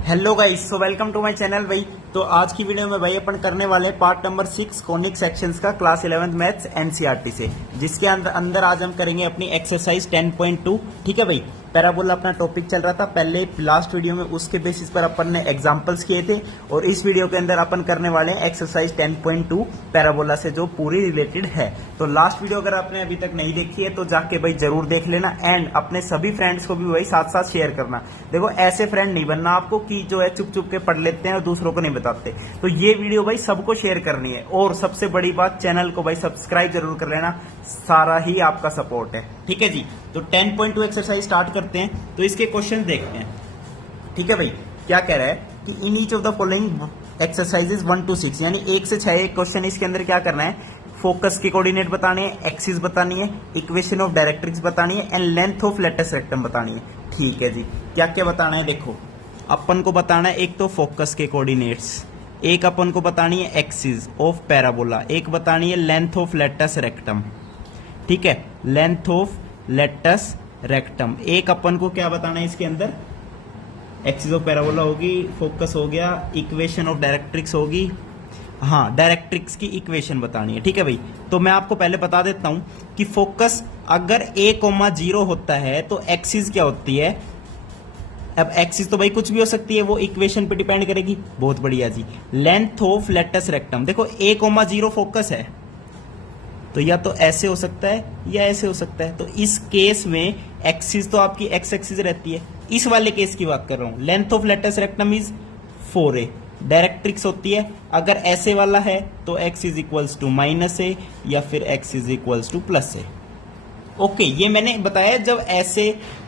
Hello guys, so welcome to my channel भाई। तो आज की वीडियो में भाई अपन करने वाले हैं पार्ट नंबर 6 कॉनिक सेक्शंस का क्लास 11th मैथ्स एनसीईआरटी से, जिसके अंदर आज हम करेंगे अपनी एक्सरसाइज 10.2। ठीक है भाई, पैराबोला अपना टॉपिक चल रहा था पहले लास्ट वीडियो में, उसके बेसिस पर अपन ने एग्जांपल्स किए थे और इस वीडियो के अंदर अपन करने वाले हैं एक्सरसाइज 10.2 पैराबोला से जो पूरी रिलेटेड है। तो लास्ट वीडियो अगर आपने अभी तक नहीं देखी है तो जाके भाई जरूर देख लेना एंड अपने सभी फ्रेंड्स को भी भाई साथ साथ शेयर करना। देखो ऐसे फ्रेंड नहीं बनना आपको कि जो है चुप चुप के पढ़ लेते हैं और दूसरों को नहीं बताते। तो ये वीडियो भाई सबको शेयर करनी है और सबसे बड़ी बात चैनल को भाई सब्सक्राइब जरूर कर लेना, सारा ही आपका सपोर्ट है। ठीक है जी, तो 10.2 एक्सरसाइज स्टार्ट करते हैं। तो इसके क्वेश्चन देखते हैं। ठीक है भाई, क्या कह रहा है कि in each of the following exercises 1 to 6 यानी 1 से 6 क्वेश्चन इसके अंदर क्या करना है, फोकस के कोऑर्डिनेट बताने हैं, एक्सिस बतानी है, इक्वेशन ऑफ डायरेक्ट्रिक्स बतानी है and length of latus rectum बतानी है। ठीक है जी, क्या क्या बताना है देखो, अपन को बताना है एक तो फोकस के कोऑर्डिनेट्स, एक अपन को बतानी है एक्सिस ऑफ पैराबोला, एक बतानी है लेंथ ऑफ लेटस रेक्टम। ठीक है, लेंथ ऑफ लेटस रेक्टम, एक अपन को क्या बताना है इसके अंदर, एक्सिस ऑफ पैराबोला होगी, फोकस हो गया, इक्वेशन ऑफ डायरेक्ट्रिक्स होगी, हाँ डायरेक्ट्रिक्स की इक्वेशन बतानी है। ठीक है भाई, तो मैं आपको पहले बता देता हूं कि फोकस अगर a,0 होता है तो एक्सिस क्या होती है। अब एक्सिस तो भाई कुछ भी हो सकती है, वो इक्वेशन पे डिपेंड करेगी। बहुत बढ़िया जी, लेंथ ऑफ लेटस रेक्टम, देखो a,0 फोकस है तो या तो ऐसे हो सकता है या ऐसे हो सकता है। तो इस केस में एक्सिस तो आपकी एक्स एक्सिस रहती है। इस वाले केस की बात कर रहा हूं, length of latus rectum is 4a, directrix होती है अगर ऐसे वाला है तो x is equals to -a या फिर x is equals to +a। Okay, ये मैंने बताया जब ऐसे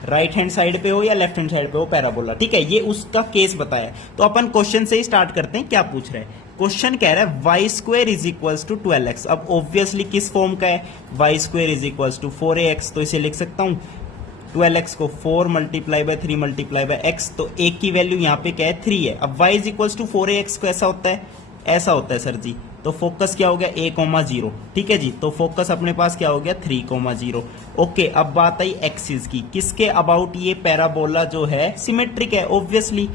राइट हैंड साइड पे हो या लेफ्ट हैंड साइड पे हो पैराबोला। ठीक है, ये उसका केस बताया। तो अपन क्वेश्चन से ही स्टार्ट करते हैं। क्या पूछ रहे हैं, क्वेश्चन कह रहा है y² is equals to 12x। अब ऑब्वियसली किस फॉर्म का है, y² is equals to 4ax, तो इसे लिख सकता हूं 12x को 4 multiply by 3 multiply by x, तो a की वैल्यू यहाँ पे क्या है 3 है। अब y is equals to 4ax को ऐसा होता है, ऐसा होता है सर जी। तो फोकस क्या हो गया a,0। ठीक है जी, तो फोकस अपने पास क्या हो गया 3,0। ओके, अब बात आई एक्सिस की, किसके अबाउट ये पैराबोला जो है सिमेट्रिक है, ऑब्वियसली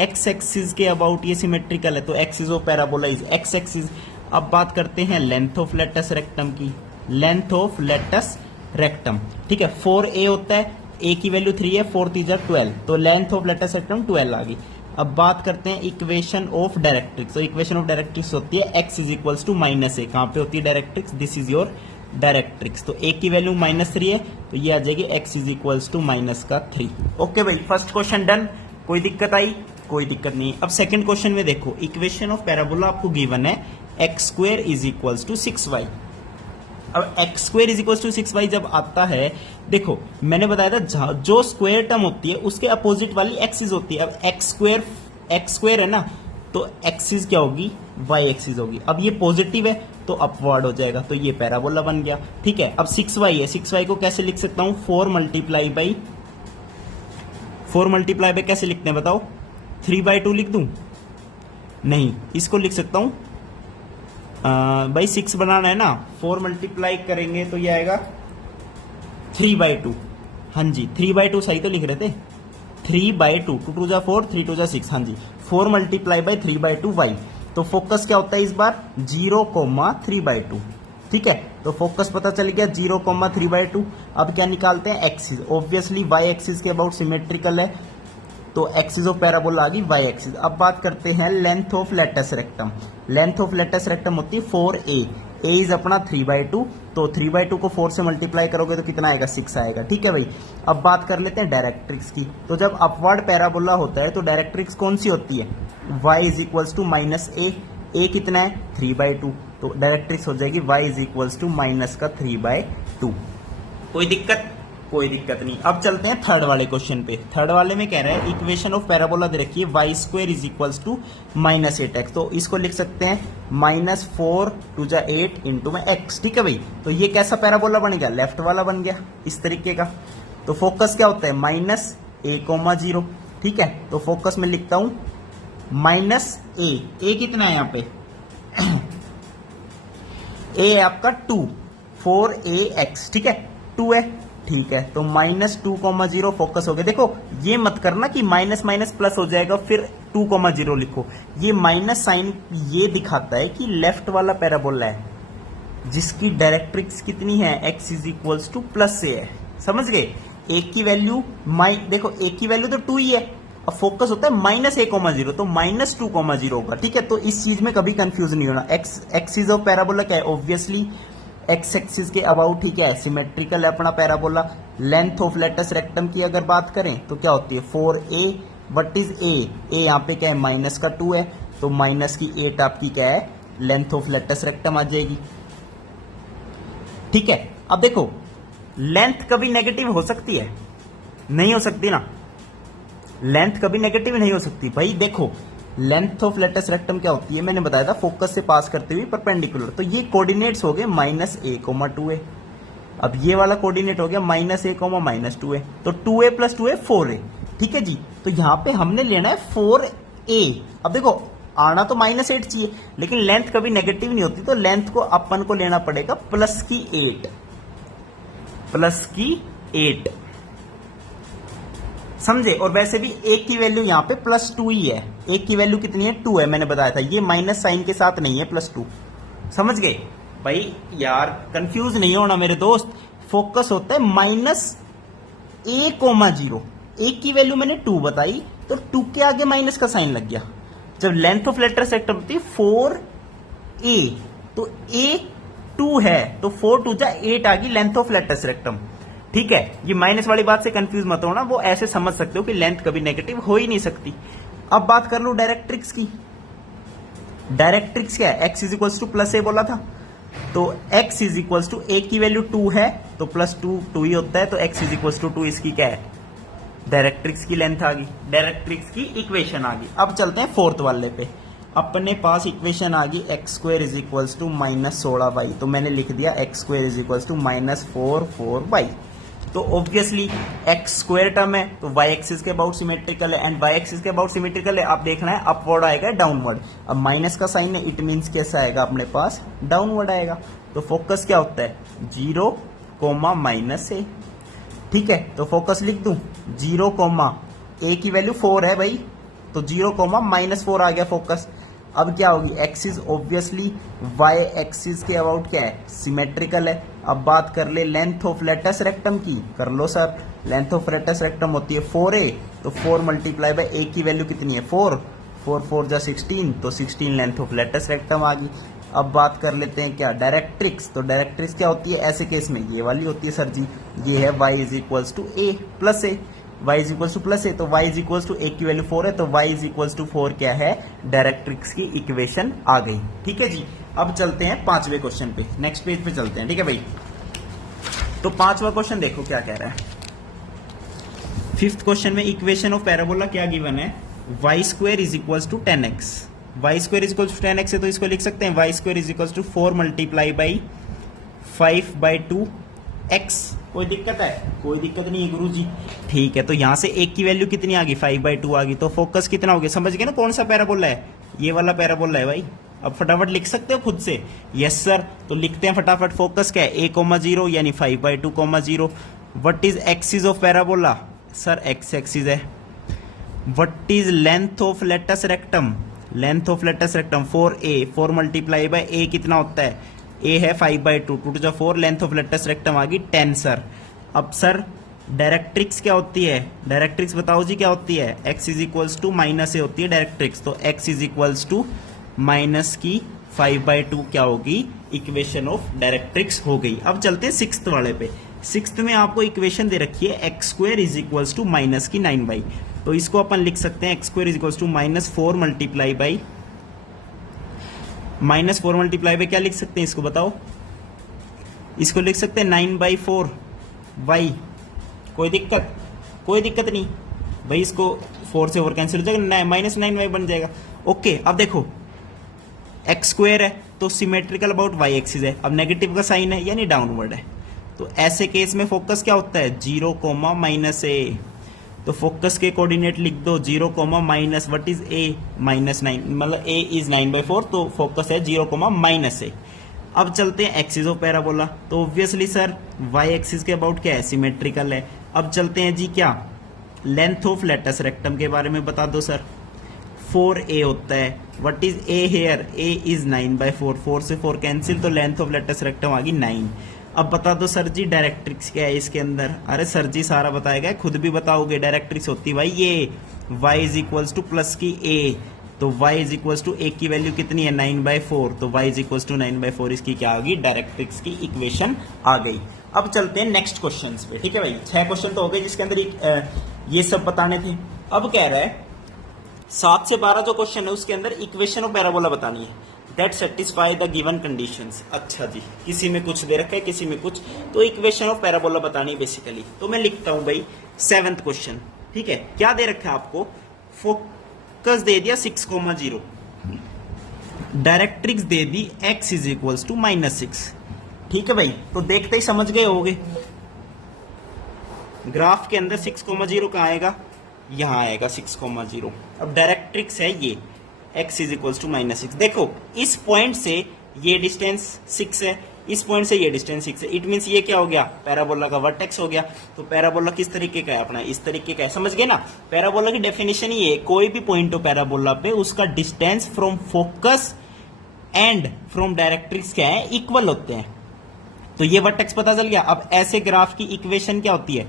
एक्स एक्सिस के अबाउट ये सिमेट्रिकल है, तो axis of parabola is x axis. अब बात करते हैं लेंथ ऑफ लेटस रेक्टम की, लेंथ ऑफ लेटस रेक्टम। ठीक है, 4a होता है, a की वैल्यू 3 है, 4 3 12, तो लेंथ ऑफ लेटस रेक्टम 12 आ गई। अब बात करते हैं इक्वेशन ऑफ डायरेक्ट्रिक्स। तो इक्वेशन ऑफ डायरेक्ट्रिक्स होती है x is equals to -a, कहां पे होती है directrix, this is your directrix. तो a की वैल्यू -3 है, तो ये आ जाएगी x is equals to -3। Okay भाई, फर्स्ट क्वेश्चन डन। कोई दिक्कत आई? कोई दिक्कत नहीं। अब सेकंड क्वेश्चन में देखो, इक्वेशन ऑफ पैराबोला आपको गिवन है x² is equals to 6y। अब x² is equals to 6y जब आता है, देखो मैंने बताया था जो स्क्वायर टर्म होती है उसके अपोजिट वाली एक्सिस होती है। अब x² है ना, तो एक्सिस क्या होगी, y एक्सिस होगी। अब ये पॉजिटिव है तो अपवर्ड हो जाएगा, तो ये पैराबोला बन गया। ठीक है, अब 6y है, 6y को कैसे लिख सकता हूं, 4 मल्टीप्लाई बाई कैसे लिखते हैं बताओ, 3/2 लिख दूं? नहीं, इसको लिख सकता हूं भाई 6 बनाना है ना, 4 मल्टीप्लाई करेंगे तो ये आएगा 3/2। हाँ जी, 3/2 सही तो लिख रहे थे, 3/2, 2 2 4, 3 2 6, हाँ जी, 4 मल्टीप्लाई बाई 3/2 y। तो फोकस क्या होता है इस बार 0,3/2। ठीक है, तो फोकस पता चल गया 0,3/2। अब क्या निकालते हैं, एक्सिस, ऑब्वियसली y एक्सिस के अबाउट सिमेट्रिकल है, तो एक्सिस ऑफ पैराबोला आ गई y एक्सिस। अब बात करते हैं length of latus rectum. Length of latus rectum होती है 4a, a इज अपना 3/2, तो 3/2 को 4 से मल्टीप्लाई करोगे तो कितना आएगा, 6 आएगा। ठीक है भाई, अब बात कर लेते हैं डायरेक्ट्रिक्स की। तो जब अपवर्ड पैराबोला होता है तो डायरेक्ट्रिक्स कौन सी होती है, y is equals to -a, a कितना है 3/2, तो डायरेक्ट्रिक्स हो जाएगी y इज इक्वल्स टू -3/2। कोई दिक्कत? कोई दिक्कत नहीं। अब चलते हैं थर्ड वाले क्वेश्चन पे। थर्ड वाले में कह रहा है इक्वेशन ऑफ पैराबोला दे रखी है y² is equals to -8x, तो इसको लिख सकते हैं -4 2 8 इंटू में x। ठीक है भाई, तो ये कैसा पैराबोला बन गया, लेफ्ट वाला बन गया इस तरीके का। तो फोकस क्या होता है -a,0। ठीक है, तो फोकस में लिखता हूं -a कितना है यहाँ पे a है आपका 2, 4ax। ठीक है, 2 है। ठीक है, तो -2,0 फोकस हो गया। देखो ये मत करना कि माइनस माइनस प्लस हो जाएगा फिर 2,0 लिखो, ये माइनस साइन ये दिखाता है कि लेफ्ट वाला पैराबोला है जिसकी डायरेक्ट्रिक्स कितनी है, x is equals to plus से है। समझ गए, एक की वैल्यू देखो एक की वैल्यू तो 2 ही है, अब फोकस होता है -a,0 तो -2,0 होगा। ठीक है, तो इस चीज में कभी कंफ्यूज नहीं होना। एक्सिस ऑफ पैराबोला क्या है, ऑब्वियसली एक्स एक्सिस के अबाउट ही क्या है, सिमेट्रिकल है अपना parabola. Length of latus rectum की अगर बात करें तो क्या होती है 4a, वट इज ए यहाँ पे क्या है -2 है, तो -8 आपकी क्या है लेंथ ऑफ लेटस रेक्टम आ जाएगी। ठीक है, अब देखो लेंथ कभी नेगेटिव हो सकती है, नहीं हो सकती ना, लेंथ कभी नेगेटिव नहीं हो सकती भाई। देखो लेंथ ऑफ लेटस रेक्टम क्या होती है, मैंने बताया था फोकस से पास करते हुए परपेंडिकुलर, तो ये कोऑर्डिनेट्स हो गए -a,2a। अब ये वाला कोऑर्डिनेट हो गया -a,-2a, तो 2a + 2a 4a। ठीक है जी, तो यहां पे हमने लेना है 4a। अब देखो आना तो -8 चाहिए, लेकिन लेंथ कभी नेगेटिव नहीं होती, तो लेंथ को अपन को लेना पड़ेगा +8 समझे। और वैसे भी एक की वैल्यू यहाँ पे +2 ही है, एक की वैल्यू कितनी है 2 है, मैंने बताया था, ये माइनस साइन के साथ नहीं है +2। समझ गए भाई, यार कंफ्यूज नहीं होना मेरे दोस्त। फोकस होता है -a,0, एक की वैल्यू मैंने 2 बताई, तो 2 के आगे माइनस का साइन लग गया। जब लेंथ ऑफ लेटस रेक्टम होती है 4a, तो a 2 है, तो 4 2 जा 8 आ गई लेंथ ऑफ लेटस रेक्टम। ठीक है, ये माइनस वाली बात से कंफ्यूज मत होना, वो ऐसे समझ सकते हो कि लेंथ कभी नेगेटिव हो ही नहीं सकती। अब बात कर लो डायरेक्ट्रिक्स की। डायरेक्ट्रिक्स क्या है, x is equals to +a बोला था, तो x is equals to a की वैल्यू 2 है, तो +2 2 ही होता है, तो x इज इक्वल्स टू 2 इसकी क्या है, डायरेक्ट्रिक्स की लेंथ आ गई, डायरेक्ट्रिक्स की इक्वेशन आ गई। अब चलते हैं फोर्थ वाले पे। अपने पास इक्वेशन आ गई x² is equals to -16y, तो मैंने लिख दिया x² is equals to -4,4y। तो ऑब्वियसली x² टर्म है, तो y एक्सिस के अबाउट सिमेट्रिकल है, एंड y एक्सिस के अबाउट सिमेट्रिकल है। आप देखना है अपवर्ड आएगा डाउनवर्ड, अब माइनस का साइन है, इट मीन्स कैसा आएगा अपने पास डाउनवर्ड आएगा। तो फोकस क्या होता है 0, -a। ठीक है, तो फोकस लिख दूं 0, a की वैल्यू 4 है भाई, तो 0, -4 आ गया फोकस। अब क्या होगी, एक्सिस ऑब्वियसली y एक्सिस के अबाउट क्या है सिमेट्रिकल है। अब बात कर ले लेंथ ऑफ लेटस रेक्टम की, कर लो sir, length of latus rectum होती है 4a, तो 4 × a की वैल्यू कितनी है 4, 4 4 जा 16, तो 16 लेंथ ऑफ लेटस रेक्टम आ गई। अब बात कर लेते हैं क्या डायरेक्ट्रिक्स, तो डायरेक्ट्रिक्स क्या होती है ऐसे केस में, ये वाली होती है सर जी, ये है y is equals to a + a, y is equals to +a, तो y is equals to a की वैल्यू 4 है, तो y इज इक्वल्स टू 4 क्या है, डायरेक्ट्रिक्स की इक्वेशन आ गई। ठीक है जी, अब चलते हैं 5वें क्वेश्चन पे, नेक्स्ट पेज पे चलते हैं। ठीक है भाई, तो 5वां क्वेश्चन देखो क्या कह रहा है। 5th क्वेश्चन में इक्वेशन ऑफ पैराबोला क्या गिवन है, y² is equals to 10x, y² is equals to 10x है, तो इसको लिख सकते हैं y² is equals to 4 × 5/2x। कोई दिक्कत है, कोई दिक्कत नहीं है गुरुजी। ठीक है, तो यहां से एक की वैल्यू कितनी आ गई 5/2 आ गई, तो फोकस कितना हो गया, समझ गए ना कौन सा पैराबोला है, ये वाला पैराबोला है भाई। अब फटाफट लिख सकते हो खुद से, यस सर, तो लिखते हैं फटाफट। फोकस क्या है a,0 यानी 5/2,0। What is axis of parabola, sir x axis है। What is length of latus rectum, length of latus rectum 4a, 4 × a कितना होता है, a है 5/2, 2 × 4, लेंथ ऑफ लेटस रेक्टम आ गई 10 सर। अब सर डायरेक्ट्रिक्स क्या होती है, डायरेक्ट्रिक्स बताओ जी क्या होती है, x is equals to -a होती है डायरेक्ट्रिक्स, तो x इज इक्वल्स टू -5/2 क्या होगी, इक्वेशन ऑफ डायरेक्ट्रिक्स हो गई। अब चलते हैं 6th वाले पे। 6th में आपको इक्वेशन दे रखी है x² is equals to -9y, तो इसको अपन लिख सकते हैं x² इज इक्वल्स टू -4 × क्या लिख सकते हैं इसको बताओ, इसको लिख सकते हैं 9/4y। कोई दिक्कत, कोई दिक्कत नहीं भाई, इसको 4 से 4 कैंसिल हो जाएगा, -9y बन जाएगा। ओके, अब देखो x² है तो सिमेट्रिकल अबाउट y एक्सिस है, अब नेगेटिव का साइन है यानी डाउनवर्ड है, तो ऐसे केस में फोकस क्या होता है 0, -a, तो फोकस के कोऑर्डिनेट लिख दो 0, व्हाट इज a, -9, मतलब a इज 9/4, तो फोकस है 0, -a। अब चलते हैं एक्सिस ऑफ पैराबोला। तो ऑब्वियसली सर वाई एक्सिस के अबाउट क्या है, सिमेट्रिकल है। अब चलते हैं जी क्या, लेंथ ऑफ लेटस रेक्टम के बारे में बता दो सर। 4a होता है। What is a here, a is 9/4, 4 से 4 कैंसिल, तो लेंथ ऑफ लेटस रेक्टम आ गई 9। अब बता दो सर जी डायरेक्ट्रिक्स क्या है इसके अंदर। अरे सर जी सारा बताएगा, खुद भी बताओगे। डायरेक्ट्रिक्स होती है भाई ये y is equals to plus की a, तो y is equals to a की वैल्यू कितनी है 9/4, तो y इज इक्वल्स टू 9/4 इसकी क्या होगी, डायरेक्ट्रिक्स की इक्वेशन आ गई। अब चलते हैं नेक्स्ट क्वेश्चन पे। ठीक है भाई, 6 क्वेश्चन तो हो गए जिसके अंदर ये सब बताने थे। अब कह रहा है 7 से 12 जो क्वेश्चन है उसके अंदर इक्वेशन ऑफ पैराबोला बतानी है that satisfy the given conditions. अच्छा जी, किसी में कुछ दे रखा है किसी में कुछ, तो इक्वेशन ऑफ पैराबोला बतानी है बेसिकली। तो मैं लिखता हूं भाई 7th क्वेश्चन। ठीक है, क्या दे रखा है आपको, फोकस दे दिया 6,0, डायरेक्ट्रिक्स दे दी x इज इक्वल्स टू -6। ठीक है भाई, तो देखते ही समझ गए होगे ग्राफ के अंदर 6,0 कहां आएगा, यहां आएगा 6,0। अब डायरेक्ट्रिक्स है ये x इज इक्वल्स टू -6। देखो इस पॉइंट से ये डिस्टेंस 6 है, इस पॉइंट से ये डिस्टेंस 6 है। इट मींस ये क्या हो गया, पैराबोला का वर्टेक्स हो गया। तो पैराबोला किस तरीके का है अपना, इस तरीके का है, समझ गए ना। पैराबोला की डेफिनेशन ये है, कोई भी पॉइंट हो पैराबोला पे उसका distance from focus and from directrix क्या है, इक्वल होते हैं। तो ये वर्टेक्स पता चल गया। अब ऐसे ग्राफ की इक्वेशन क्या होती है,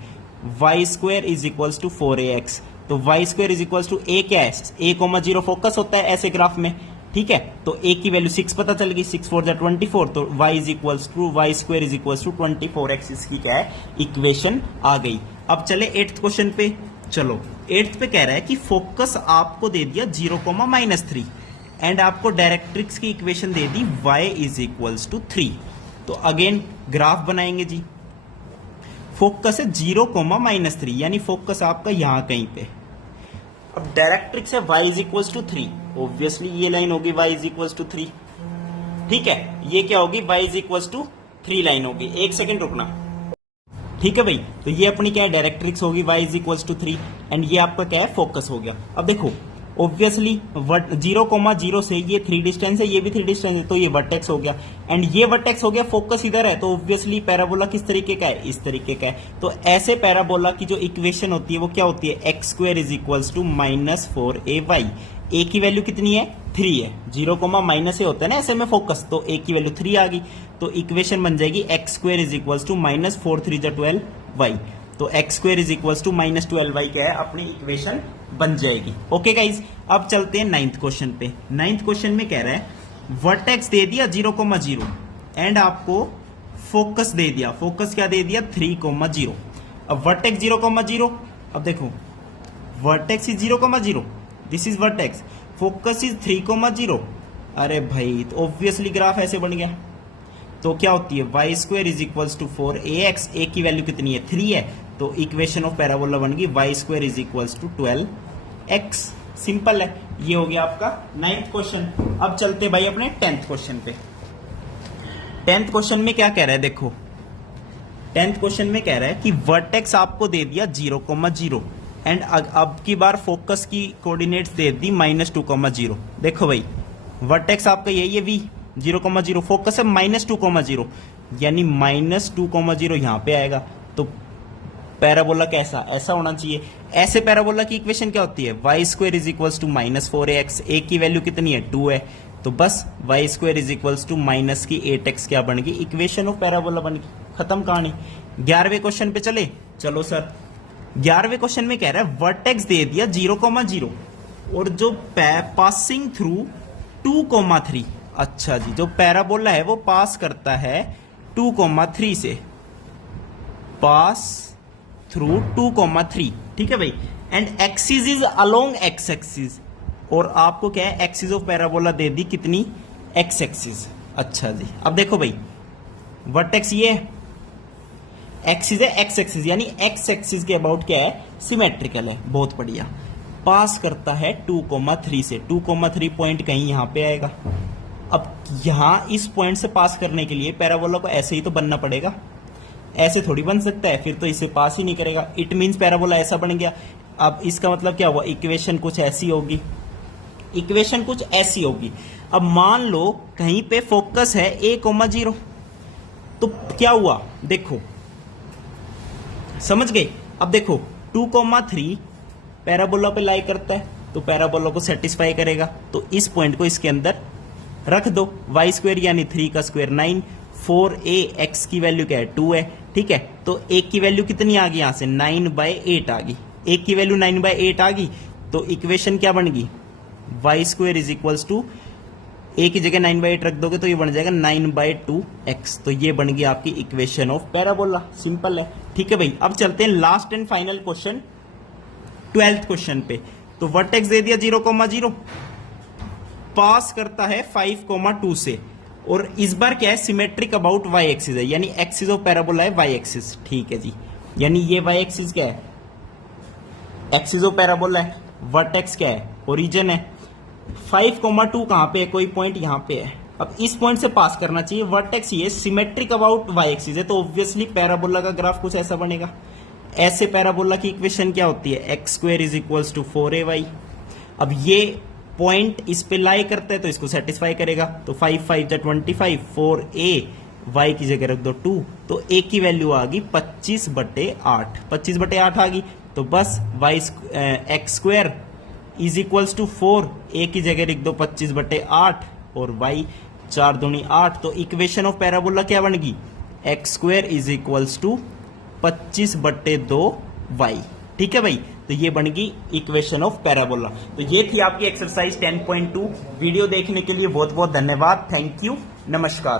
y² is equals to 4ax। तो y² is equals to a क्या है, a,0 फोकस होता है ऐसे ग्राफ में। ठीक है, तो a की वैल्यू 6 पता चल गई, 6 4 24, तो y is equals to y² is equals to 24x इसकी क्या है, इक्वेशन आ गई। अब चले 8th क्वेश्चन पे। चलो 8th पे कह रहा है कि फोकस आपको दे दिया 0,-3 एंड आपको डायरेक्ट्रिक्स की इक्वेशन दे दी y इज इक्वल्स टू 3। तो अगेन ग्राफ बनाएंगे जी। फोकस है 0,-3 यानी फोकस आपका यहां कहीं पे। अब डायरेक्ट्रिक्स है y is equals to 3, obviously ये लाइन होगी y इज इक्वल्स टू 3। ठीक है, ये क्या होगी, y is equals to 3 line होगी। एक सेकंड रुकना। ठीक है भाई, तो ये अपनी क्या है, डायरेक्ट्रिक्स होगी y is equals to 3 and ये आपका क्या है, फोकस हो गया। अब देखो ऑब्वियसली 0,0 से ये 3 डिस्टेंस है, ये भी 3 डिस्टेंस है, तो ये वर्टेक्स हो गया एंड ये वर्टेक्स हो गया, फोकस इधर है, तो ऑब्वियसली पैराबोला किस तरीके का है, इस तरीके का है। तो ऐसे पैराबोला की जो इक्वेशन होती है वो क्या होती है, x² is equals to -4ay। a की वैल्यू कितनी है, 3 है, 0,- होता है ना ऐसे में फोकस, तो a की वैल्यू 3 आ गई। तो इक्वेशन बन जाएगी x² is equals to -4 3 12y। तो x² is equals to -12y क्या है, अपनी इक्वेशन बन जाएगी। ओके गाइज, अब चलते हैं 9th क्वेश्चन पे। 9th क्वेश्चन में कह रहा है वर्टेक्स दे दिया 0,0 एंड आपको फोकस दे दिया, फोकस क्या दे दिया 3,0। अब वर्टेक्स 0,0, अब देखो vertex is 0,0, this is vertex, focus is 3,0। अरे भाई तो ऑब्वियसली ग्राफ ऐसे बन गया। तो क्या होती है, y² is equals to 4ax, a की वैल्यू कितनी है 3 है, तो इक्वेशन ऑफ पैराबोला बन गई y² is equals to 12x। Simple है, ये हो गया आपका 9th क्वेश्चन। अब चलते भाई अपने 10th क्वेश्चन पे। 10th क्वेश्चन में क्या कह रहा है, देखो 10th क्वेश्चन में कह रहा है कि वर्टेक्स आपको दे दिया 0,0 एंड अब की बार फोकस की कोऑर्डिनेट्स दे दी -2,0। देखो भाई वर्टेक्स आपका यही है v, 0,0, फोकस है -2,0 यानी -2,0 यहां पे आएगा। तो पैराबोला कैसा, ऐसा होना चाहिए। ऐसे पैराबोला की इक्वेशन क्या होती है, y² is equals to -4ax, a की वैल्यू कितनी है 2 है, तो बस y² is equals to -8x क्या बन गई, इक्वेशन ऑफ पैराबोला बन गई, खत्म कहानी। 11वें क्वेश्चन पे चले। चलो सर 11वें क्वेश्चन में कह रहा है वर्टेक्स दे दिया 0,0 और जो पासिंग थ्रू 2,3। अच्छा जी, जो पैराबोला है वो पास करता है 2,3 से, पास थ्रू 2,3। ठीक है भाई, and axis is along x axis, और आपको क्या है एक्सिस ऑफ पैराबोला दे दी कितनी, एक्स एक्सिस। अच्छा जी, अब देखो भाई वर्टेक्स ये एक्सिस है एक्स एक्सिस, यानी एक्स एक्सिस के अबाउट क्या है, सिमेट्रिकल है, बहुत बढ़िया। पास करता है 2,3 से, 2,3 पॉइंट कहीं यहां पे आएगा। अब यहां इस पॉइंट से पास करने के लिए पैराबोला को ऐसे ही तो बनना पड़ेगा, ऐसे थोड़ी बन सकता है, फिर तो इसे पास ही नहीं करेगा। इट मीन्स पैराबोला ऐसा बन गया। अब इसका मतलब क्या हुआ, इक्वेशन कुछ ऐसी होगी, इक्वेशन कुछ ऐसी होगी। अब मान लो कहीं पे फोकस है a,0 तो क्या हुआ देखो, समझ गए। अब देखो 2,3 पैराबोला पे लाई करता है तो पैराबोला को सेटिस्फाई करेगा, तो इस पॉइंट को इसके अंदर रख दो। वाई स्क्वायर यानी 3 का स्क्वायर 9, 4a x की वैल्यू क्या है 2 है, ठीक है। तो a की वैल्यू कितनी आ गई यहां से 9/8 आ गई, a की वैल्यू 9/8 आ गई, तो इक्वेशन क्या बन गई y square is equals to a की जगह 9/8 रख दोगे तो ये बन जाएगा 9/2x, तो ये बन गई आपकी इक्वेशन ऑफ पैराबोला। सिंपल है, ठीक है भाई। अब चलते हैं last and final question 12th question पे। तो वर्टेक्स दे दिया 0,0, पास करता है 5,2 से, और इस बार क्या है सिमेट्रिक अबाउट वाई एक्सिस है, यानी एक्सिस ऑफ पैराबोला है वाई एक्सिस, ठीक है जी। यानी ये वाई एक्सिस क्या है एक्सिस ऑफ पैराबोला है, वर्टेक्स क्या है ओरिजिन है। 5,2 कहां पे है, कोई पॉइंट यहां पे है। अब इस पॉइंट से पास करना चाहिए, वर्टेक्स ये सिमेट्रिक अबाउट वाई एक्सिस है, तो ऑब्वियसली पैराबोला का ग्राफ कुछ ऐसा बनेगा। ऐसे पैराबोला की इक्वेशन क्या होती है x² is equals to 4ay। अब ये पॉइंट इस पे लाई करता है तो इसको सेटिस्फाई करेगा, तो 5 5 जा 25, 4a y की जगह रख दो 2, तो a की वैल्यू आ गई 25/8, 25/8 आ गई। तो बस x² is equals to 4, a की जगह लिख दो 25/8 और y 4 दूनी 8, तो इक्वेशन ऑफ पैराबोला क्या बन गई x² is equals to 25/2y, ठीक है भाई। तो ये बन गई इक्वेशन ऑफ पैराबोला। तो ये थी आपकी एक्सरसाइज 10.2। वीडियो देखने के लिए बहुत बहुत धन्यवाद, थैंक यू, नमस्कार।